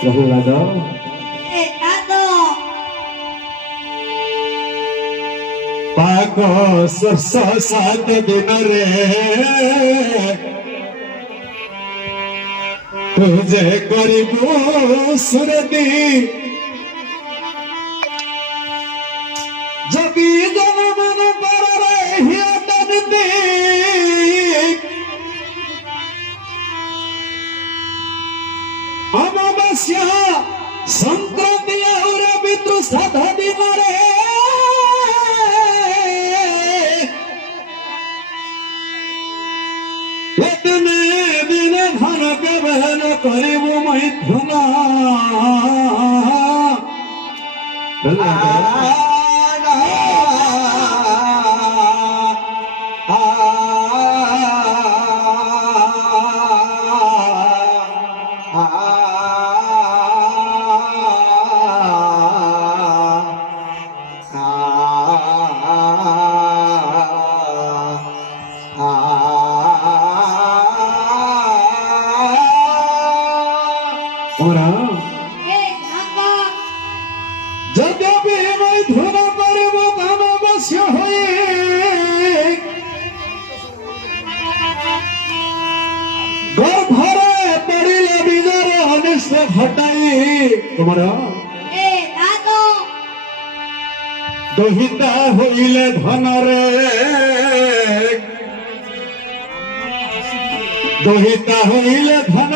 ପ୍ରହ୍ଲାଦ ପାକ ଶସ୍ୟ 7 ଦିନରେ ତୁ ଯେ କରିବୁ ସୁରତି ଯଦି ଜନମନ ପରରେ ହିୟତନିତି ଅମାବାସ୍ୟା ସଂକ୍ରାନ୍ତି ଆଉ ରବିତୃ 7 ଦିନରେ ଦିନେ ଦିନେ ଧନ କେବେ ନ କରିବୁ ମୈଥୁନ ଯଦ୍ୟପି ମୈଥୁନ କରିବୁ ଅମାବାସ୍ୟ ହୋଇ ଗର୍ଭରେ ପଡ଼ିଲେ ବୀଜର ଅନିଷ୍ଟ ଘଟାଇ ତୁମର ଦହିତା ହୋଇଲେ ଧନରେ ଦହିତା ହୋଇଲେ ଧନ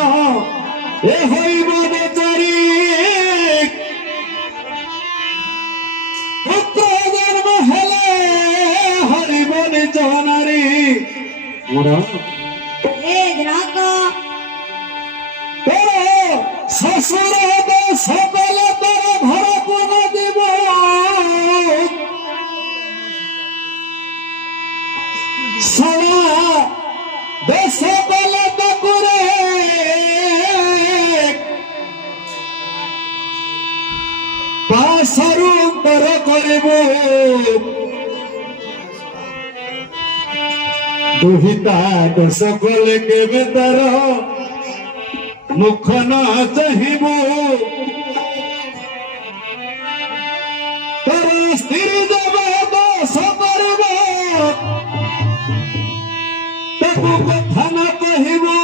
ଏ ହୋଇବ ବେଚାରୀ ପୁତ୍ର ଜନ୍ମ ହେଲେ ହରିବ ନିଜ ନାରୀ ମୋର ଶ୍ୱଶୁର ଦେଶ କଲେ ତୋର ଘରକୁ ନ ଯିବ ଶଳା ଦେଶ କଲେ ତାକୁରେ ପାଶରୁ ଅନ୍ତର କରିବୁ ଦୁହିତା ଦୋଷ କଲେ କେବେ ତାର ମୁଖ ନ ଚାହିଁବୁ ତୋର ସ୍ତ୍ରୀ ଦେବ ଦୋଷ କରିବ ତାକୁ କଥା ନ କହିବୁ